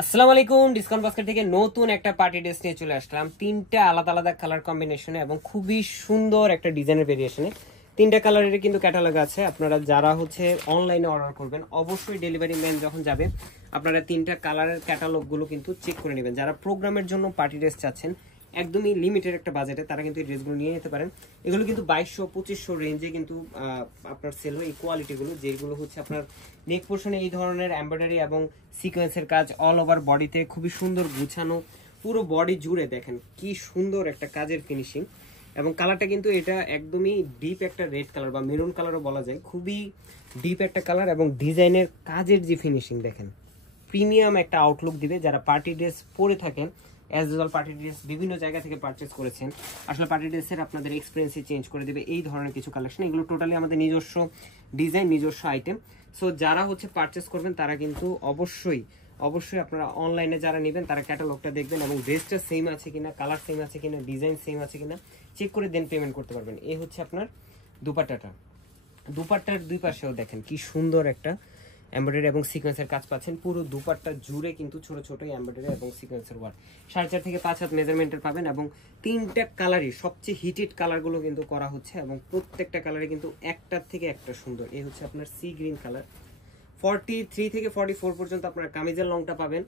আসসালামু আলাইকুম। Discount basket থেকে নতুন একটা পার্টি ড্রেস নিয়ে চলে আসলাম। তিনটা আলাদা আলাদা কালার কম্বিনেশনে এবং খুবই সুন্দর একটা ডিজাইনের ভেরিয়েশনে তিনটা কালারের কিন্তু ক্যাটালগ আছে। আপনারা যারা অনলাইনে অর্ডার করবেন অবশ্যই ডেলিভারি ম্যান যখন যাবে আপনারা তিনটা কালারের ক্যাটালগুলো কিন্তু চেক করে নেবেন। যারা প্রোগ্রামের জন্য পার্টি ড্রেস চাচ্ছেন একদমই লিমিটেড একটা বাজেটে তারা কিন্তু এই ড্রেসগুলো নিয়ে নিতে পারেন। এগুলো কিন্তু 2200-2500 রেঞ্জে কিন্তু আপনার সেল হয়। এই কোয়ালিটিগুলো যেগুলো আপনার নেক পোর্শনে এই ধরনের এমব্রয়ডারি এবং সিকোয়েন্সের কাজ অল ওভার বডিতে খুবই সুন্দর গুছানো, পুরো বডি জুড়ে দেখেন কি সুন্দর একটা কাজের ফিনিশিং। এবং কালারটা কিন্তু এটা একদমই ডিপ একটা রেড কালার বা মেরুন কালারও বলা যায়, খুবই ডিপ একটা কালার এবং ডিজাইনের কাজের যে ফিনিশিং দেখেন প্রিমিয়াম একটা আউটলুক দিবে। যারা পার্টি ড্রেস পরে থাকেন অ্যাজ ওয়েল পার্টি ড্রেস বিভিন্ন জায়গা থেকে পারচেস করেছেন, আসলে পার্টি ড্রেসের আপনাদের এক্সপিরিয়েন্সই চেঞ্জ করে দেবে এই ধরনের কিছু কালেকশন। এগুলো টোটালি আমাদের নিজস্ব ডিজাইন, নিজস্ব আইটেম। সো যারা পারচেস করবেন তারা কিন্তু অবশ্যই আপনারা অনলাইনে যারা নেবেন তারা ক্যাটালগটা দেখবেন এবং ড্রেসটা সেম আছে কিনা, কালার সেম আছে কিনা, ডিজাইন সেম আছে কিনা চেক করে দেন পেমেন্ট করতে পারবেন। এই আপনার দুপাট্টার দুই পাশেও দেখেন কি সুন্দর একটা এমব্রয়ডারি এবং সিকোয়েন্সের কাজ পাচ্ছেন। পুরো দুপাট্টা জুড়ে কিন্তু ছোট ছোট এমব্রয়ডারি এবং সিকোয়েন্সের ওয়ার্ক 4.5 থেকে 5 হাত মেজারমেন্টের পাবেন এবং তিনটা কালারই সবচেয়ে হিটেড কালারগুলো কিন্তু করা হচ্ছে এবং প্রত্যেকটা কালারে কিন্তু একটার থেকে একটা সুন্দর। এই আপনার সি গ্রিন কালার। 43 থেকে 44 পর্যন্ত আপনার কামিজের লংটা পাবেন।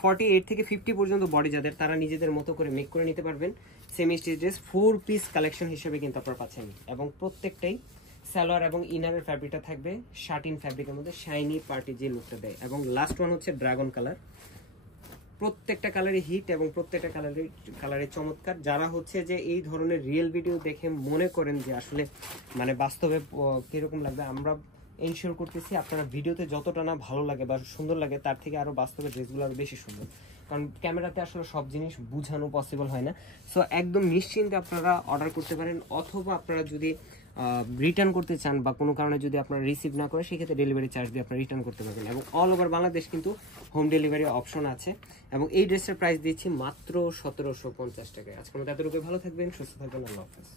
48 থেকে 50 পর্যন্ত বডি যাদের তারা নিজেদের মতো করে মেক করে নিতে পারবেন। Semi stitch dress 4 piece collection হিসেবে কিন্তু আপনারা পাচ্ছেন এবং প্রত্যেকটাই সালোয়ার এবং ইনারের ফ্যাব্রিকটা থাকবে শাটিন ফ্যাব্রিকের মধ্যে শাইনি পার্টি যে লুকটা দেয়। এবং লাস্ট ওয়ান ড্রাগন কালার। প্রত্যেকটা কালারে হিট এবং প্রত্যেকটা কালারে চমৎকার। যারা যে এই ধরনের রিয়েল ভিডিও দেখে মনে করেন যে আসলে মানে বাস্তবে কিরকম লাগবে, আমরা এনশিওর করতেছি আপনারা ভিডিওতে যতটা না ভালো লাগে বা সুন্দর লাগে তার থেকে আরো বাস্তবে ড্রেসগুলো আরো বেশি সুন্দর, কারণ ক্যামেরাতে আসলে সব জিনিস বোঝানো পসিবল হয় না। সো একদম নিশ্চিন্তে আপনারা অর্ডার করতে পারেন, অথবা আপনারা যদি রিটার্ন করতে চান বা কোনো কারণে যদি আপনারা রিসিভ না করে সেক্ষেত্রে ডেলিভারি চার্জ দিয়ে আপনারা রিটার্ন করতে পারবেন এবং অল ওভার বাংলাদেশ কিন্তু হোম ডেলিভারি অপশন আছে। এবং এই ড্রেসের প্রাইস দিচ্ছি মাত্র 1750 টাকায়। আজকের মতো এতটুকু, ভালো থাকবেন, সুস্থ থাকবেন, আল্লাহ হাফেজ।